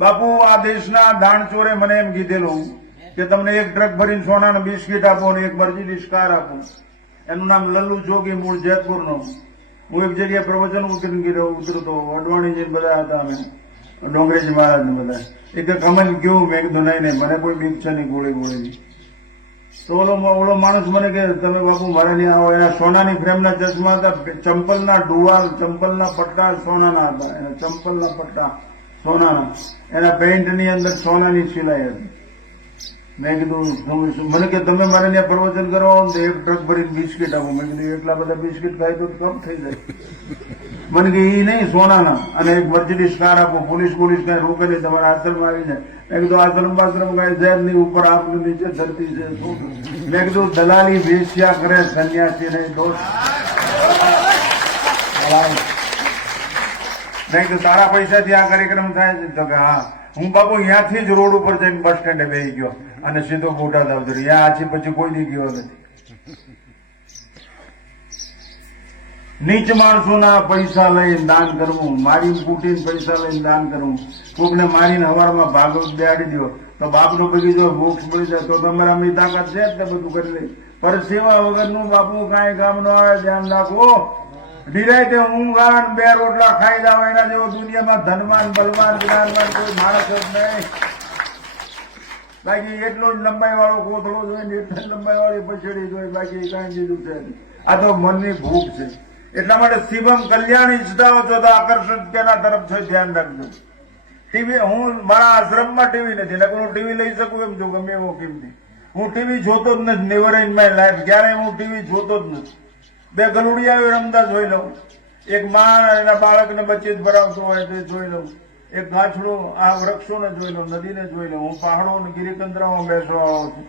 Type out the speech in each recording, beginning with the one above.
બાપુ આ દેશના દાણચોરે મને એમ કીધેલું કે તમને એક ટ્રક ભરીને સોનાના બિસ્કીટ આપો ને એક મર્સિડીઝ કાર આપો. એનું નામ લલ્લુ જોગી, મૂળ જેતપુરનો. હું એક જગ્યાએ પ્રવચન ઉતરતો, અડવાણીજી બધા હતા, અમે ડોંગરેજી મહારાજ ને બધા. એ કે કમન કેવું? મેં કીધું નહીં, મને કોઈ બીક છે નહીં ગોળી ગોળીની. તો ઓલો માણસ મને કે તમે બાપુ મારે નહીં આવો. એના સોનાની ફ્રેમના ચશ્મા હતા, ચંપલના ડુવાલ, ચંપલના પટ્ટા સોનાના હતા, એના ચંપલના પટ્ટા સોનાના, એના પેન્ટની અંદર સોનાની સિલાઈ હતી. મેં કીધું મને કે તમે મારે ત્યાં પ્રવચન કરો તો એક ટ્રક ભરીને બિસ્કીટ આપો. મેં કીધું એટલા બધા બિસ્કીટ ખાય તો કમ થઈ જાય. મને કે એ નહીં, સોનાના, અને એક મર્સિડીઝ કાર આપો. પોલીસ કઈ રોકે નહીં, તમારા આશ્રમમાં આવી જાય. મેં કીધું આશ્રમ કઈ જાય નહીં, ઉપર આપનું નીચે ધરતી છે. મેં કીધું દલાલી વેશ્યા કરે સન્યાસી નહીં દોષ. મેં કીધું તારા પૈસાથી આ કાર્યક્રમ થાય છે? તો કે હા. હું બાપુ ત્યાંથી જ રોડ ઉપર જઈને બસ સ્ટેન્ડે બેસી ગયો અને સીધો બોટાદ આવતો રહ્યો. ત્યાં આછી પછી કોઈ દી ગયો નથી. નીચ માણસોના પૈસા લઈને દાન કરવું, મારીને કૂટીને પૈસા લઈને દાન કરવું, કોકને મારીને હવારમાં ભાગવત બેહાડી દો તો બાપનો બગીચો મોક્ષ મળી જાય. તો તમારે આમની તાકાત છે જ બધું કરી લે. પર સેવા વગરનું બાપુ કાંઈ કામ ન આવે. ધ્યાન રાખો. નિરાયતે ઊંઘ આવે, બે રોટલા ખાઈ જાવ, એના જેવો દુનિયામાં ધનવાન બલવાન જ્ઞાનવાન કોઈ માણસ જ નહીં. બાકી એટલો જ લંબાઈ વાળો કોથળો જોઈએ ને એટલી લંબાઈ વાળી પછેડી જોઈએ, બાકી કાંઈ બીજું છે. આ તો મનની ભૂખ છે. એટલા માટે શિવમ કલ્યાણ ઈચ્છતા હો છો તો આકર્ષણ કેના તરફ છે ધ્યાન રાખજો. ટીવી, હું મારા આશ્રમમાં ટીવી નથી, એટલે હું ટીવી લઈ શકું એમ છું ગમે એવો કિંમતી. હું ટીવી જોતો જ નથી. નેવર ઇન માય લાઈફ ક્યારેય હું ટીવી જોતો જ નથી. બે ગલુડિયા રમતા જોઈ લઉં, એક માં એના બાળકને બચ્ચે જ ભરાવતો હોય તો જોઈ લઉં, એક ગાછડો આ વૃક્ષોને જોઈ લઉં, નદીને જોઈ લઉં. હું પહાડો અને ગિરિકંદરામાં બેસવા આવું છું.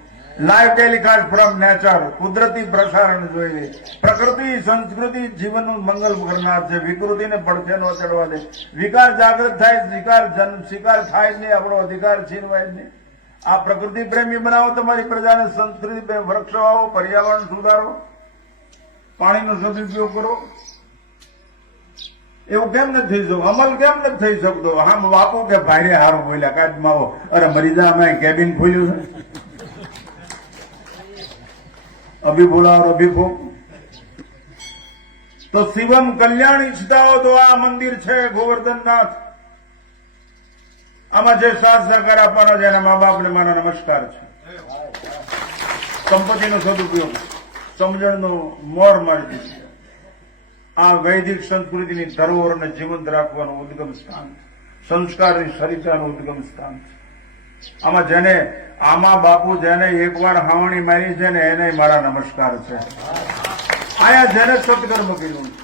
લાઈવ ટેલિકાસ્ટ ફ્રોમ નેચર, કુદરતી પ્રસારણ જોઈ લે. પ્રકૃતિ સંસ્કૃતિ જીવનનું મંગલ કરનાર છે. વિકૃતિને પડખે ન ચડવા દે. વિકાર જાગૃત થાય, શિકાર થાય જ નહીં, આપણો અધિકાર છીનવાય જ નહીં. આ પ્રકૃતિ પ્રેમી બનાવો તમારી પ્રજાને, સંસ્કૃતિ વૃક્ષો આવો, પર્યાવરણ સુધારો, પાણીનો સદુપયોગ કરો. એવું કેમ નથી થઈ શકતું? અમલ કેમ નથી થઈ શકતો? હા બાપુ કે ભાઈ હારું બોલ્યા કાચમાં આવો, અરે મરી જા, અમે કેબિન ખોલ્યું છે. અભી બોલા અભી ફોક. તો શિવમ કલ્યાણ ઈચ્છતા હો તો આ મંદિર છે ગોવર્ધનનાથ. આમાં જે સાથ સહકાર આપવાનો છે એના મા બાપને મારા નમસ્કાર છે. સંપત્તિનો સદુપયોગ, સમજણનો મોર મારી છે. આ વૈદિક સંસ્કૃતિની ધરોહરને જીવંત રાખવાનું ઉદ્ગમ સ્થાન, સંસ્કારની સરિતાનું ઉદ્ગમ સ્થાન છે. આમાં જેને આમાં બાપુ જેને એકવાર હાવણી મારી છે ને એને મારા નમસ્કાર છે. આયા જેને સત્કર્મ કર્યું છે,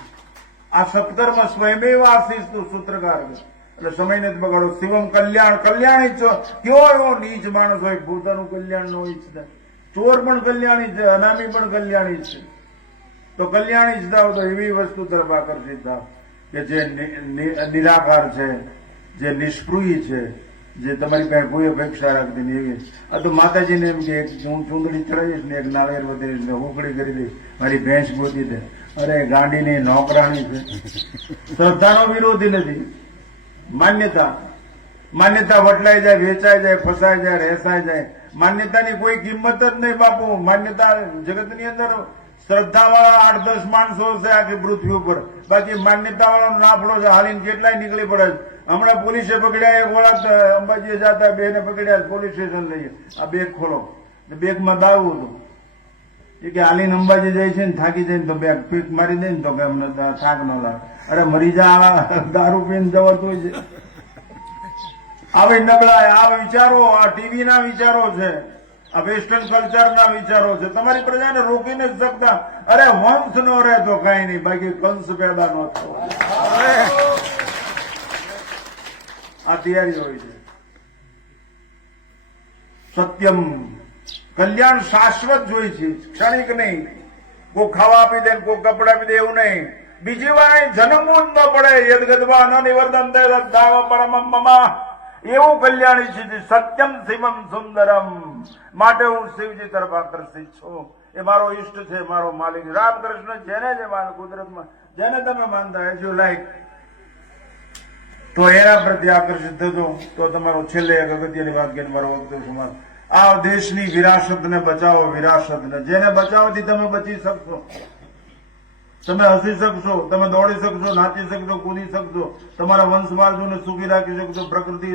આ સત્કર્મ સ્વયમેવ આશીષ તું સૂત્રકાર છે. એટલે સમય નથી બગાડો. શિવમ કલ્યાણ, કલ્યાણ ઈચ્છો. કયો એવો નીચ માણસ હોય પોતાનું કલ્યાણ ન ઈચ્છતા? ચોર પણ કલ્યાણી છે, અનામી પણ કલ્યાણી છે. તો કલ્યાણ ઈચ્છતા હો તો એવી વસ્તુ તરફ આકર્ષિત થાવ કે જે નિરાકાર છે, જે નિષ્પૃહી છે, જે તમારી કઈ કોઈ અપેક્ષા રાખતી નહીં એવી. આ તો માતાજીને એમ કે હું ચૂંદડી ચડાવીશ ને એક નાળિયેર વધીશ ને હુકડી કરી દઈશ, મારી ભેંસ ગોતી દે. અરે ગાંડીની નોકરાણી છે. શ્રદ્ધાનો વિરોધી નથી. માન્યતા વટલાઈ જાય, વેચાઈ જાય, ફસાઈ જાય, રહેસાઈ જાય. માન્યતાની કોઈ કિંમત જ નહીં બાપુ. માન્યતા જગતની અંદર શ્રદ્ધા વાળા 8-10 માણસો છે આખી પૃથ્વી ઉપર. બાકી માન્યતા વાળાનો નાફડો છે, હાલીને કેટલાય નીકળી પડે. હમણાં પોલીસે પકડ્યા એક વાળા અંબાજી જતા, બેને પકડ્યા, પોલીસ સ્ટેશન લઈએ. આ બેગ ખોલો, બેગમાં દાવું હતું. એ કે હાલીને અંબાજી જાય છે ને થાકી જાય ને તો બેગ પીક મારી દે ને તો કે અમને થાક ન લાગે. અરે મરી જા, દારૂ પીને જવાતું છે. આવી નબળાય આ વિચારો, આ ટીવી ના વિચારો છે, આ વેસ્ટર્ન કલ્ચર ના વિચારો છે. તમારી પ્રજાને રોકી નથી શકતા. અરે વંશ નો રહે તો કઈ નહીં, બાકી કંસ પેદા ન થયો. આ તૈયારી હોય છે. સત્યમ કલ્યાણ શાશ્વત જોઈ છે, ક્ષણિક નહીં. કોઈ ખાવા આપી દે, કોઈ કપડા આપી દે એવું નહીં. બીજી વાર જન્મવું જ ન પડે. યદગદવા ન નિવર્તન પરમમ્મા, એવું કલ્યાણ ઈચ્છે છે. સત્યમ શિવમ સુંદરમ. માટે હું શિવજી તરફ આકર્ષિત છું. એ મારો ઈષ્ટ છે, મારો માલિક રામકૃષ્ણ. જેને જે માન કુદરતમાં જેને તમે માનતા એઝ યુ લાઈક. તો એના પ્રત્યે આકર્ષિત થતો તો તમારો છેલ્લે એક અગત્યની વાત કે મારો વક્તવ્ય સમાપ્ત. આ દેશની વિરાસતને બચાવો, વિરાસતને. જેને બચાવવાથી તમે બચી શકશો, તમે હસી શકશો, તમે દોડી શકશો, નાચી શકશો, કૂદી શકશો, તમારા વંશવાળને સુખી રાખી શકશો, પ્રકૃતિ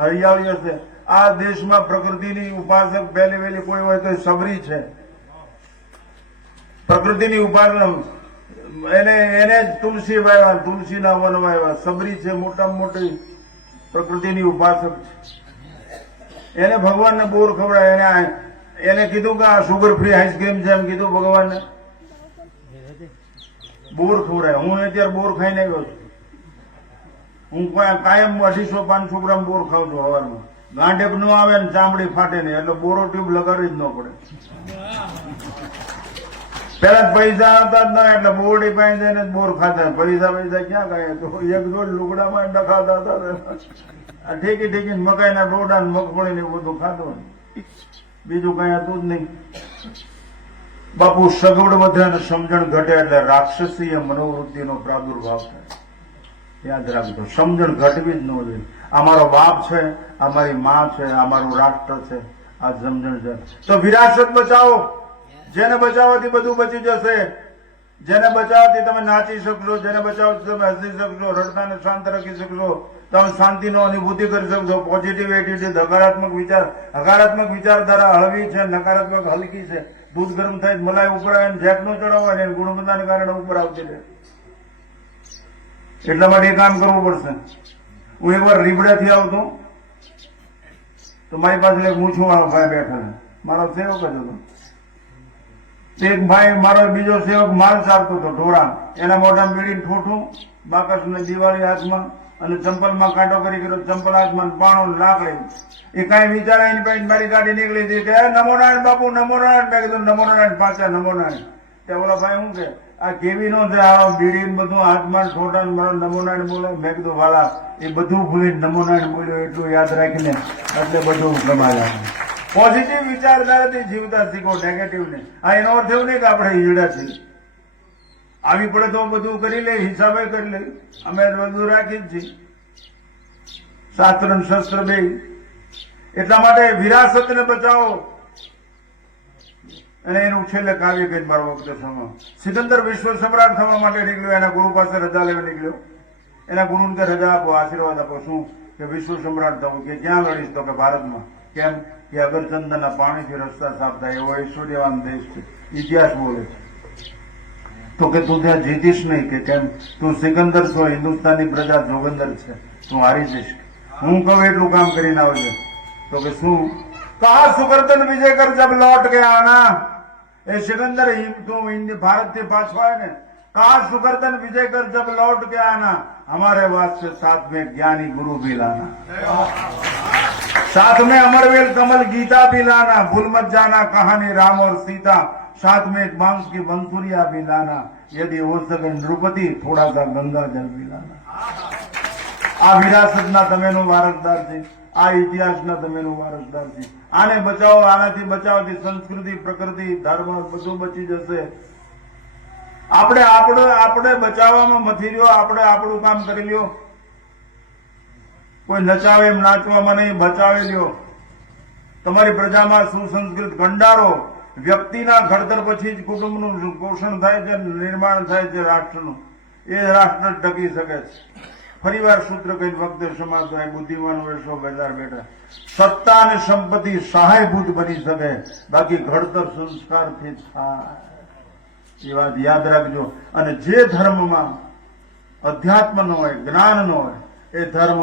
હરિયાળી હશે. આ દેશમાં પ્રકૃતિની ઉપાસક પહેલી વહેલી કોઈ હોય તો સબરી છે. પ્રકૃતિની ઉપાસના એને તુલસી વાવ્યા, તુલસીના વન વાવ્યા. સબરી છે મોટામાં મોટી પ્રકૃતિની ઉપાસક છે. એને ભગવાનને બોર ખવડાય. એને કીધું કે આ સુગર ફ્રી આઈસ્ક્રીમ છે, એમ કીધું ભગવાનને. બોર ખવડાય. હું અત્યારે બોર ખાઈને આવ્યો છું. હું કાયમ 250-500 ગ્રામ બોર ખાઉં છું સવારમાં. ગાંઠેક ન આવે ને ચામડી ફાટે નહીં, એટલે બોરો ટ્યુબ લગાડવી જ ન પડે. પેલા પૈસા હતા જ ના, એટલે બોરડી પાસે જઈને બોર ખાતા. પૈસા ક્યાં ગયા? તો એક દોઢ લુગડામાં ડખાતા હતા. ઠેકી ઠેકી મકાઈના ડોડા મગફળી ને બધું ખાતું, બીજું કઈ હતું જ નહીં. બાપુ, સગવડ વધે અને સમજણ ઘટે એટલે રાક્ષસીય મનોવૃત્તિનો પ્રાદુર્ભાવ થાય. યાદ રાખજો, સમજણ ઘટવી જ ન જોઈએ. આ મારો બાપ છે, આ મારી માં છે, આ મારું રાષ્ટ્ર છે, આ સમજણ છે. તો વિરાસત બચાવો. જેને બચાવવાથી બધું બચી જશે. જેને બચાવવાથી તમે નાચી શકશો, જેને બચાવવાથી તમે હસી શકશો, રડતાને શાંત રાખી શકશો, તમે શાંતિનો અનુભૂતિ કરી શકશો. પોઝિટિવ એટીટ્યુડ, હકારાત્મક વિચારધારા હળવી છે, નકારાત્મક હલકી છે. દૂધ ગરમ થાય મલાઈ ઉપર આવે, જેક નો ચડાવવા ને ગુણવત્તાને કારણે ઉપર આવતી રહે. એટલા માટે એ કામ કરવું પડશે. હું એકવાર રીબડાથી આવતો તો મારી પાસે એક મૂછું વાળો ભાઈ બેઠા, મારો સેવક જ હતો. એક ભાઈ, મારો બીજો સેવક માલ ચાલતો હતો ઢોરા. એના મોઢામાં બીડીને ઠોઠું, બાકસને દિવાળી હાથમાં અને ચંપલમાં કાંટો કરી કર્યો, ચંપલ હાથમાં, પાણો લાકડી. એ કઈ વિચારે એની પાસે મારી ગાડી નીકળી હતી કે નમો નારાયણ બાપુ, નમો નારાયણ. મેં કીધું નમો નારાયણ, પાછા નમો નારાયણ. ત્યાં ઓલા ભાઈ શું કે આ કેવી નો છે, આ બીડી બધું હાથમાં ઠોઠા નમો નારાયણ બોલે. મેં કીધું વાલા, એ બધું ભૂલીને નમો નારાયણ બોલ્યો એટલું યાદ રાખીને એટલે બધું કમાયા. પોઝિટિવ વિચારધારાથી જીવતા શીખો, નેગેટિવ ને. આ એનો અર્થ એવું નહીં કે આપણે હીડા છીએ. આવી પડે તો બધું કરી લે, હિસાબે કરી લે. અમે બધું રાખી જ છીએ, શાસ્ત્ર અને શસ્ત્ર બે. એટલા માટે વિરાસતને બચાવો. અને એનું છેલ્લે કાવ્ય કઈ મારો વખતે સમા. સિકંદર વિશ્વ સમ્રાટ થવા માટે નીકળ્યો. એના ગુરુ પાસે રજા લેવા નીકળ્યો. એના ગુરુને કે રજા આપો, આશીર્વાદ આપો. શું કે વિશ્વ સમ્રાટ થવું? કે ક્યાં લડીશ? તો કે ભારતમાં. કેમ? કે અગરચંદનના પાણીથી રસ્તા સાફ થાય એવો ઐશ્વર્યવાન દેશ છે. ઇતિહાસ બોલે છે. તો કે તું ત્યાં જીતીશ નહીં. કે કેમ? તું સિકંદર છો, હિન્દુસ્તાનની પ્રજા જોગંદર છે, તું હારી જઈશ. હું કહું એટલું કામ કરીને આવજે. તો કે શું? કહા સુકર્તન વિજય કર જબ લौट के आना. એ સિકંદર, તું ભારત થી પાછો આવે ને, કહા સુકર્તન વિજય કર જબ लौट के आना, हमारे वास्ते साथ में ज्ञानी गुरु भी लाना, साथ में अमरवेल कमल गीता भी लाना, भूल मत जाना कहानी राम और सीता, साथ में एक बांस की बंसुरिया भी लाना, यदि हो सके नृपति थोड़ा सा गंगा जल भी लाना. આ વિરાસતના તમેનો વારસદાર છે. આ ઇતિહાસના તમેનો વારસદાર છે. આને બચાવો. આનાથી બચાવવાથી સંસ્કૃતિ, પ્રકૃતિ, ધર્મ બધું બચી જશે. આપણે બચાવવામાં મથી રહ્યો. આપણે આપણું કામ કરી લ્યો. કોઈ નચાવે એમ નાચવામાં નહીં, બચાવી લ્યો. તમારી પ્રજામાં સુસંસ્કૃત ગંડારો. વ્યક્તિના ઘડતર પછી જ કુટુંબનું પોષણ થાય છે, નિર્માણ થાય છે રાષ્ટ્રનું. એ રાષ્ટ્ર ટકી શકે છે. ફરીવાર સૂત્ર કઈ વખતે સમાજ થાય, બુદ્ધિમાન વેશો બજાર બેઠા. સત્તા અને સંપત્તિ સહાયભૂત બની શકે, બાકી ઘડતર સંસ્કારથી થાય. એ વાત યાદ રાખજો. અને જે ધર્મમાં અધ્યાત્મ ન હોય, જ્ઞાન ન હોય, એ ધર્મ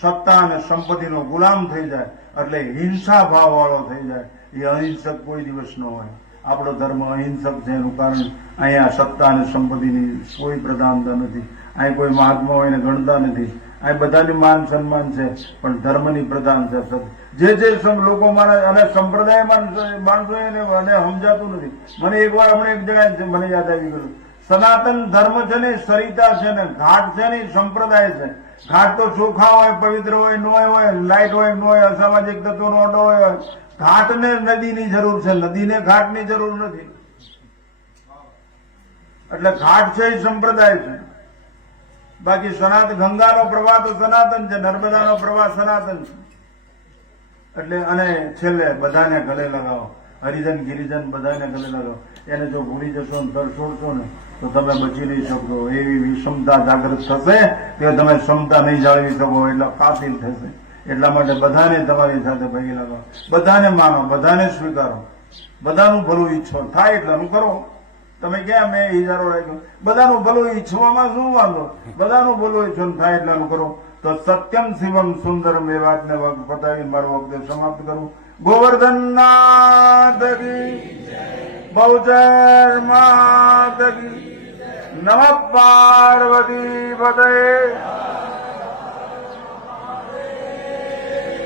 સત્તા અને સંપત્તિનો ગુલામ થઈ જાય, એટલે હિંસા ભાવ વાળો થઈ જાય. એ અહિંસક કોઈ દિવસ ન હોય. આપણો ધર્મ અહિંસક છે. એનું કારણ અહીંયા સત્તા અને સંપત્તિની કોઈ પ્રધાનતા નથી. અહીં કોઈ મહાત્મા હોય ને ગણતા નથી. અહીં બધાની માન સન્માન છે, પણ ધર્મની પ્રધાન છે. જે લોકો મારા અને સંપ્રદાય માણસો એને સમજાતું નથી. મને એકવાર હમણાં એક જગ્યાએ મને યાદ આવી ગયું, સનાતન ધર્મ છે ને સરિતા છે ને ઘાટ છે ને સંપ્રદાય છે. ઘાટ તો ચોખ્ખા હોય, પવિત્ર હોય, ન હોય, લાઈટ હોય, ન હોય, અસામાજિક તત્વોનો અડો હોય. ઘાટને નદીની જરૂર છે, નદીને ઘાટની જરૂર નથી. એટલે ઘાટ છે એ સંપ્રદાય છે. બાકી ગંગાનો પ્રવાહ તો સનાતન છે, નર્મદાનો પ્રવાહ સનાતન છે. એટલે અને છેલ્લે બધાને ગલે લગાવો, હરિજન ગિરિજન બધાને ગલે લગાવો. એને જો ભૂલી જશો ને તરછોડશો ને તો તમે બચી નહીં શકશો. એવી વિષમતા જાગૃત થશે કે તમે ક્ષમતા નહીં જાળવી શકો, એટલે કાતિલ થશે. એટલા માટે બધાને તમારી સાથે ભેગી લગાવો, બધાને માનો, બધાને સ્વીકારો, બધાનું ભલું ઈચ્છો, થાય એટલાનું કરો. તમે ક્યાં મેં ઇજારો રાખ્યો? બધાનું ભલું ઈચ્છવામાં શું વાંધો? બધાનું ભલું ઈચ્છો થાય એટલાનું કરો. તો સત્યમ શિવમ સુંદરમ એ વાતને પતાવી મારો વખતે સમાપ્ત કરું. ગોવર્ધન નાથ કી, બહુચર માત કી, નમઃ પાર્વતી પતયે.